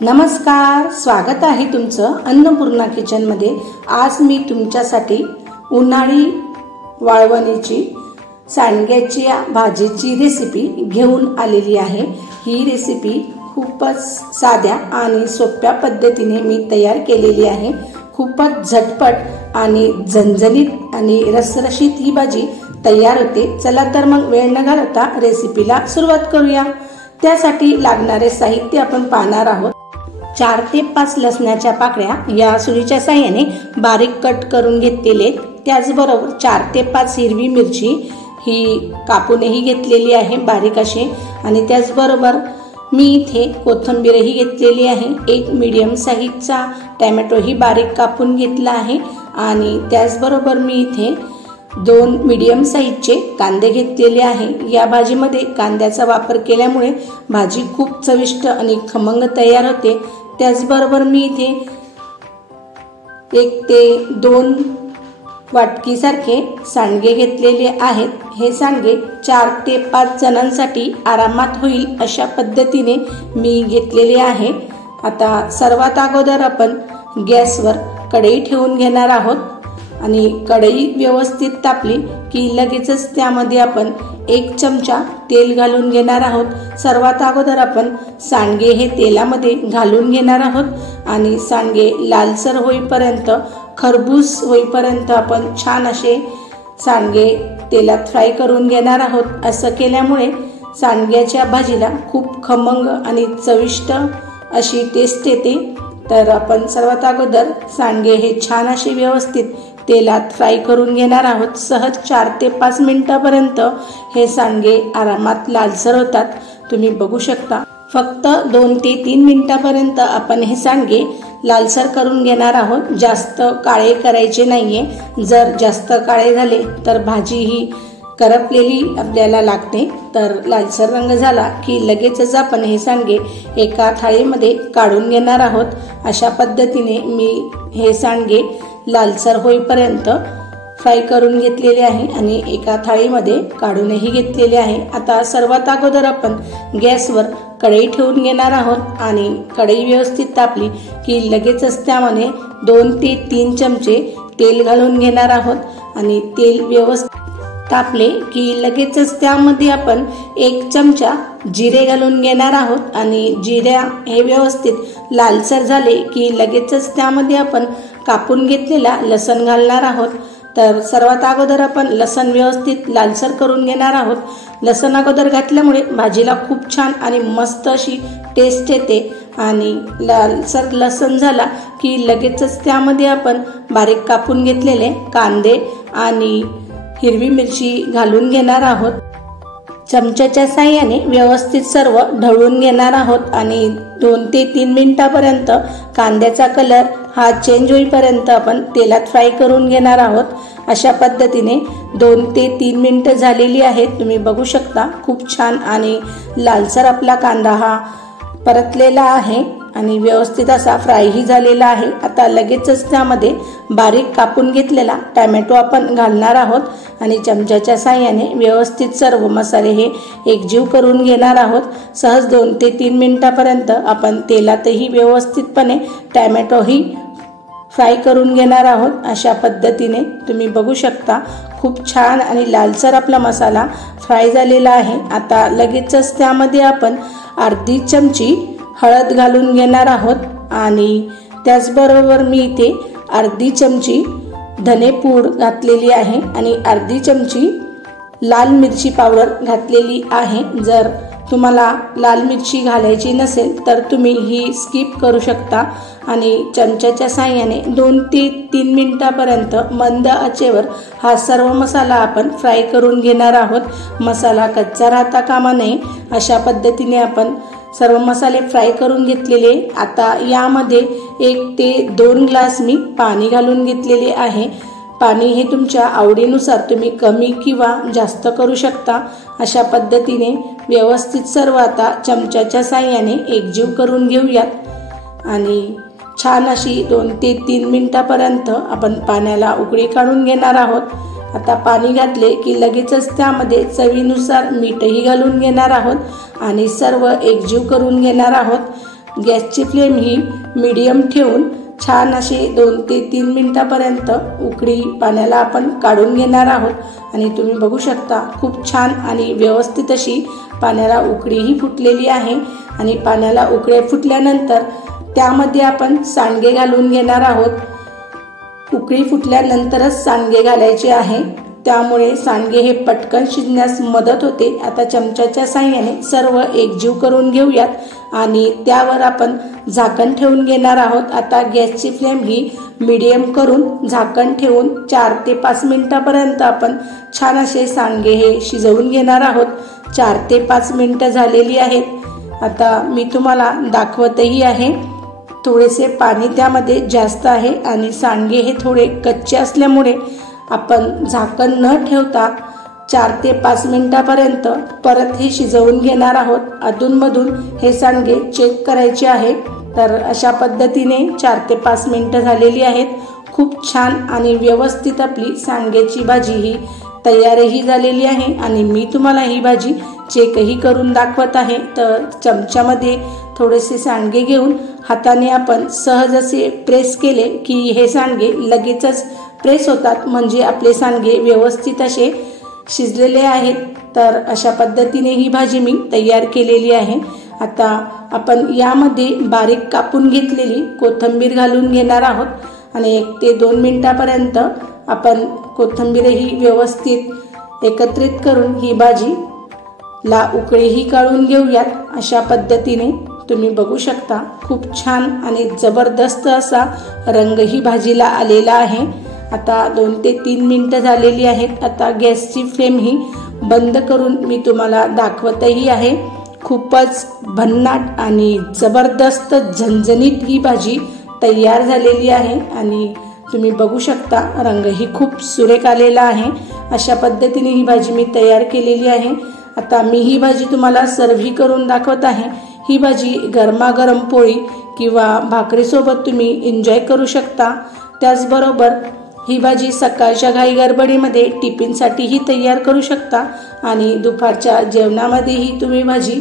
नमस्कार, स्वागत आहे तुमचं अन्नपूर्णा किचनमध्ये। आज मी तुमच्यासाठी उन्हाळी वाळवणीची सांडग्याची भाजीची रेसिपी घेऊन आलेली आहे। ही रेसिपी खूपच साध्या आणि सोप्या पद्धतीने मी तयार केलेली आहे। खूपच झटपट आणि झणझणीत आणि रसरशीत ही भाजी तयार होते। चला तर मग वेळ न घालवता रेसिपीला सुरुवात करूया। त्यासाठी लागणारे साहित्य आपण पाहणार आहोत। 4 ते 5 लसणाच्या पाकळ्या या सुरीच्या साहाय्याने बारीक कट करून घेतलेले। त्याचबरोबर 4 ते 5 हिरवी मिरची ही कापूनही घेतलेली आहे बारीक अशी। आणि त्याचबरोबर मी इथे कोथिंबीरही घेतलेली आहे। एक मीडियम साईजचा टोमॅटोही बारीक कापून घेतला आहे। आणि त्याचबरोबर मी इथे 2 मीडियम साईजचे कांदे घेतलेले आहे। या भाजीमध्ये कांद्याचा वापर केल्यामुळे भाजी खूप चविष्ट आणि खमंग तयार होते। त्याचबरोबर मी इथे 1 ते 2 वाटकी सारखे सांडगे घेतलेले आहेत। हे सांडगे 4 ते 5 जणांसाठी आरामात होईल अशा पद्धतीने मी घेतलेले आहे। आता सर्वात अगोदर आपण गॅसवर कढई ठेवून घेणार आहोत। आणि कढई व्यवस्थित तापली की लगेचच त्यामध्ये आपण 1 चमचा तेल घालून घेणार आहोत। सर्वात अगोदर आपण सांडगे हे तेलामध्ये घालून घेणार आहोत आणि सांडगे लालसर होईपर्यंत, खरपूस होईपर्यंत आपण छान असे सांडगे तेलात फ्राय करून घेणार आहोत। असं केल्यामुळे सांडग्याच्या भाजीला खूप खमंग आणि चविष्ट अशी टेस्ट येते। तर आपण सर्वात अगोदर सांडगे हे छान असे व्यवस्थित तेलात फ्राय करून घेणार आहोत। सहज 4 ते 5 मिनिटापर्यंत हे सांडगे आरामात लालसर होतात, तुम्ही बघू शकता। फक्त 2 ते 3 मिनिटापर्यंत आपण हे सांडगे लालसर करून घेणार आहोत। जास्त काळे करायचे नाहीये। जर जास्त काळे झाले तर भाजी ही करपलेली आपल्याला लागते। तर लालसर रंग झाला की लगेचच आपण हे सांडगे एका थाळीमध्ये काढून घेणार आहोत। अशा पद्धतीने मी हे सांडगे लालसर होईपर्यंत फ्राय करून घेतलेले आहे आणि एका थाळीमध्ये काढूनही घेतलेले आहे। आता सर्वात अगोदर आपण गॅसवर कढई ठेवून घेणार आहोत आणि कढई व्यवस्थित तापली की लगेचच त्यामध्ये 2 ते 3 चमचे तेल घालून घेणार आहोत। आणि तेल व्यवस्थित तापले की लगेचच त्यामध्ये आपण 1 चमचा जिरे घालून घेणार आहोत। आणि जिरा हे व्यवस्थित लालसर झाले की लगेचच त्यामध्ये आपण कापून घेतलेला लसण घालणार आहोत। तर सर्वात अगोदर आपण लसण व्यवस्थित लालसर करून घेणार आहोत। लसण अगोदर घातल्यामुळे भाजीला खूप छान आणि मस्त अशी टेस्ट येते। आणि लालसर लसण झाला की लगेचच त्यामध्ये आपण बारीक कापून घेतलेले कांदे आणि हिरवी मिरची घालून घेणार आहोत। चमच्याच्या साहाय्याने व्यवस्थित सर्व ढवळून घेणार आहोत आणि 2 ते 3 मिनिटापर्यंत कांद्याचा कलर हा चेंज होईपर्यंत आपण तेलात फ्राय करून घेणार आहोत। अशा पद्धतीने 2 ते 3 मिनिटं झालेली आहेत, तुम्ही बघू शकता। खूप छान आणि लालसर आपला कांदा हा परतलेला आहे आणि व्यवस्थित असा फ्रायही झालेला आहे। आता लगेचच त्यामध्ये बारीक कापून घेतलेला टोमॅटो आपण घालणार आहोत आणि चमच्याच्या साहाय्याने व्यवस्थित सर्व मसाले हे एकजीव करून घेणार आहोत। सहज 2 ते 3 मिनिटापर्यंत आपण तेलातही व्यवस्थितपणे टोमॅटोही फ्राय करून घेणार आहोत। अशा पद्धतीने तुम्ही बघू शकता खूप छान आणि लालसर आपला मसाला फ्राय झालेला आहे। आता लगेचच त्यामध्ये आपण अर्धी चमची हळद घालून घेणार आहोत आणि त्याचबरोबर मी इथे अर्धी चमची धनेपूड घातलेली आहे आणि अर्धी चमची लाल मिरची पावडर घातलेली आहे। जर तुम्हाला लाल मिरची घालायची नसेल तर तुम्ही ही स्किप करू शकता। आणि चमच्याच्या साहाय्याने 2 ते 3 मिनिटापर्यंत मंद आचेवर हा सर्व मसाला आपण फ्राय करून घेणार आहोत। मसाला कच्चा राहता कामा नये अशा पद्धतीने आपण सर्व मसाले फ्राय करून घेतलेले। आता यामध्ये 1 ते 2 ग्लास मी पाणी घालून घेतलेले आहे। पाणी हे तुमच्या आवडीनुसार तुम्ही कमी किंवा जास्त करू शकता। अशा पद्धतीने व्यवस्थित सर्व आता चमच्याच्या साहाय्याने एकजीव करून घेऊयात आणि छान अशी 2 ते 3 मिनिटापर्यंत आपण पाण्याला उकळी काढून घेणार आहोत। आता पाणी घातले की लगेचच त्यामध्ये चवीनुसार मीठही घालून घेणार आहोत आणि सर्व एकजीव करून घेणार आहोत। गॅसची फ्लेम ही मीडियम ठेवून छान असे 2 ते 3 मिनिटापर्यंत उकळी पाण्याला आपण काढून घेणार आहोत। आणि तुम्ही बघू शकता खूप छान आणि व्यवस्थित अशी पाण्याला उकळीही फुटलेली आहे। आणि पाण्याला उकळी फुटल्यानंतर त्यामध्ये आपण सांडगे घालून घेणार आहोत। उकळी फुटल्यानंतरच सांडगे घालायचे आहे, त्यामुळे सांडगे हे पटकन शिजण्यास मदत होते। आता चमच्याच्या साहाय्याने सर्व एकजीव करून घेऊयात आणि त्यावर आपण झाकण ठेवून घेणार आहोत। आता गॅसची फ्लेम ही मीडियम करून झाकण ठेवून 4 ते 5 मिनिटापर्यंत आपण छान असे सांडगे हे शिजवून घेणार आहोत। 4 ते 5 मिनिटं झालेली आहेत। आता मी तुम्हाला दाखवतही आहे, थोडेसे पाणी त्यामध्ये जास्त आहे आणि सांडगे हे थोडे कच्चे असल्यामुळे आपण झाकण न ठेवता 4 ते 5 मिनिटापर्यंत परत हे शिजवून घेणार आहोत। अधूनमधून हे सांडगे चेक करायचे आहे। तर अशा पद्धतीने 4 ते 5 मिनिटं झालेली आहेत। खूप छान आणि व्यवस्थित आपली सांडग्याची भाजी ही तयारही झालेली आहे आणि मी तुम्हाला ही भाजी चेकही करून दाखवत आहे। तर चमच्यामध्ये थोडेसे सांडगे घेऊन हाताने आपण सहज असे प्रेस केले की हे सांडगे लगेचच प्रेस होतात, म्हणजे आपले सांडगे व्यवस्थित असे शिजलेले आहेत। तर अशा पद्धतीने ही भाजी मी तयार केलेली आहे। आता आपण यामध्ये बारीक कापून घेतलेली कोथिंबीर घालून घेणार आहोत आणि 1 ते 2 मिनिटापर्यंत आपण कोथिंबीरही व्यवस्थित एकत्रित करून ही भाजी ला उकळीही काढून घेऊयात। अशा पद्धतीने तुम्ही बघू शकता खूप छान आणि जबरदस्त असा रंगही भाजीला आलेला आहे। आता 2 ते 3 मिनिटं झालेली आहेत। आता गॅसची फ्लेम ही बंद करून मी तुम्हाला दाखवतही आहे। खूपच भन्नाट आणि जबरदस्त झणझणीत ही भाजी तयार झालेली आहे आणि तुम्ही बघू शकता रंगही खूप सुरेख आलेला आहे। अशा पद्धतीने ही भाजी मी तयार केलेली आहे। आता मी ही भाजी तुम्हाला सर्व्ह करून दाखवत आहे। ही भाजी गरमागरम पोळी किंवा भाकरीसोबत तुम्ही एन्जॉय करू शकता। त्याचबरोबर ही भाजी सकाळच्या घाई गडबडीमध्ये टिफिनसाठीही तयार करू शकता आणि दुपारच्या जेवणामध्येही तुम्ही भाजी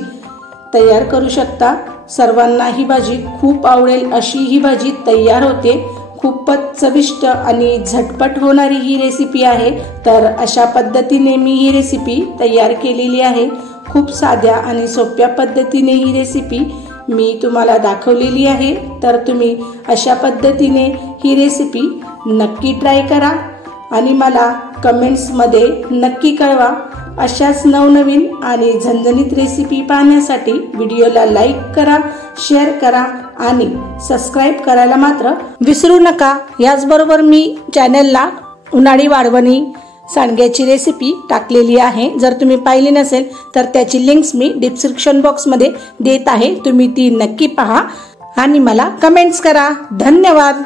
तयार करू शकता। सर्वांना ही भाजी खूप आवडेल अशी ही भाजी तयार होते। खूपच चविष्ट आणि झटपट होणारी ही रेसिपी आहे। तर अशा पद्धतीने मी ही रेसिपी तयार केलेली आहे। खूप साध्या आणि सोप्या पद्धतीने ही रेसिपी मी तुम्हाला दाखवलेली आहे। तर तुम्ही अशा पद्धतीने ही रेसिपी नक्की ट्राय करा आणि मला कमेंट्समध्ये नक्की कळवा। अशाच नवनवीन आणि झणझणीत रेसिपी पाहण्यासाठी व्हिडिओला लाईक करा, शेअर करा आणि सबस्क्राईब करायला मात्र विसरू नका। याचबरोबर मी चॅनलला उन्हाळी वाळवणी सांडग्याची रेसिपी टाकलेली आहे। जर तुम्ही पाहिली नसेल तर त्याची लिंक्स मी डिस्क्रिप्शन बॉक्समध्ये देत आहे, तुम्ही ती नक्की पहा आणि मला कमेंट्स करा। धन्यवाद।